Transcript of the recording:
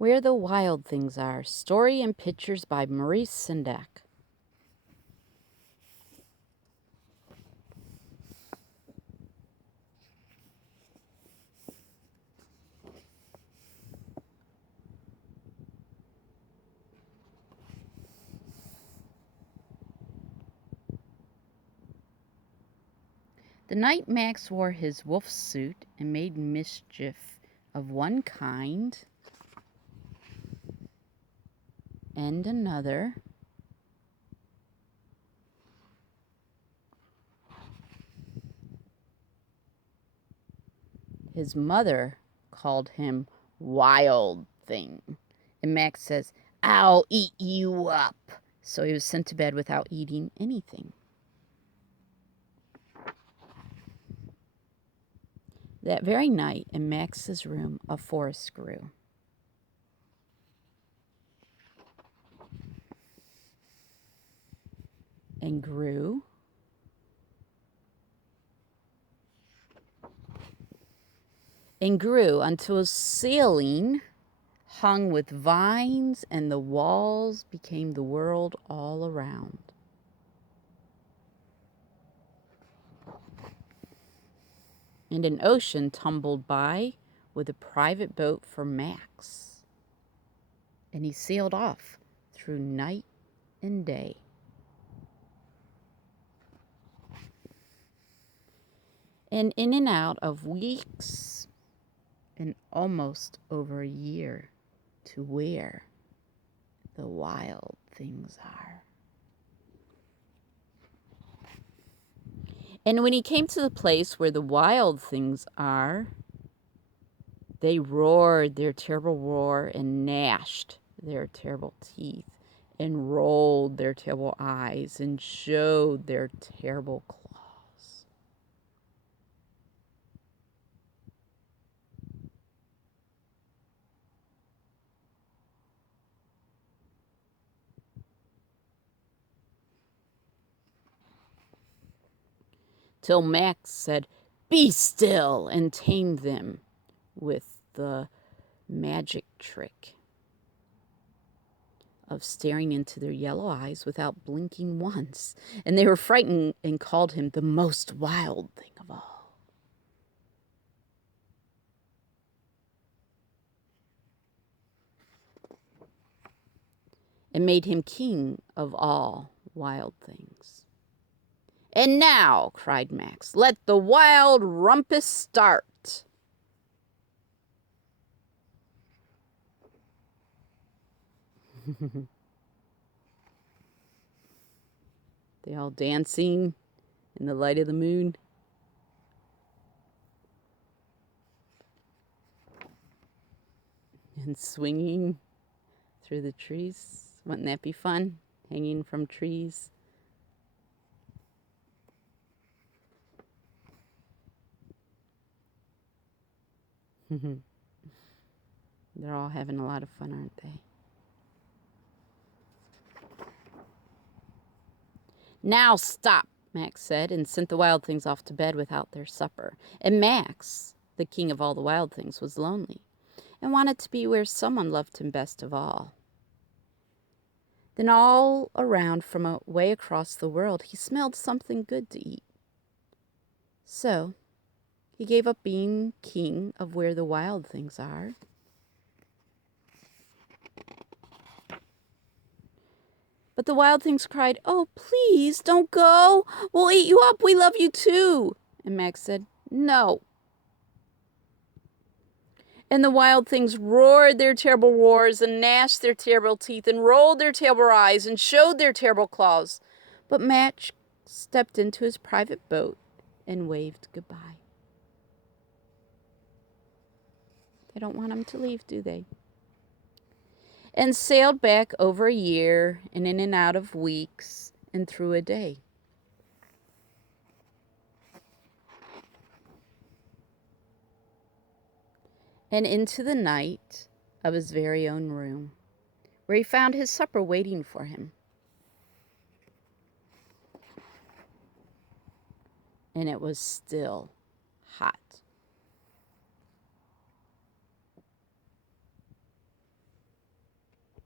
Where the Wild Things Are. Story and pictures by Maurice Sendak. The night Max wore his wolf suit and made mischief of one kind and another, his mother called him Wild Thing. And Max says, "I'll eat you up." So he was sent to bed without eating anything. That very night, in Max's room, a forest grew. And grew. And grew until a ceiling hung with vines, and the walls became the world all around. And an ocean tumbled by with a private boat for Max. And he sailed off through night and day. And in and out of weeks and almost over a year to where the wild things are. And when he came to the place where the wild things are, they roared their terrible roar and gnashed their terrible teeth and rolled their terrible eyes and showed their terrible claws. Till Max said, "Be still," and tamed them with the magic trick of staring into their yellow eyes without blinking once. And they were frightened and called him the most wild thing of all. And made him king of all wild things. "And now," cried Max, "let the wild rumpus start." They all dancing in the light of the moon. And swinging through the trees. Wouldn't that be fun? Hanging from trees. They're all having a lot of fun, aren't they? "Now stop," Max said, and sent the wild things off to bed without their supper. And Max, the king of all the wild things, was lonely and wanted to be where someone loved him best of all. Then all around from away across the world, he smelled something good to eat. So he gave up being king of where the wild things are. But the wild things cried, "Oh, please, don't go. We'll eat you up. We love you too." And Max said, "No." And the wild things roared their terrible roars and gnashed their terrible teeth and rolled their terrible eyes and showed their terrible claws. But Max stepped into his private boat and waved goodbye. They don't want him to leave, do they? And sailed back over a year and in and out of weeks and through a day. And into the night of his very own room, where he found his supper waiting for him. And it was still hot.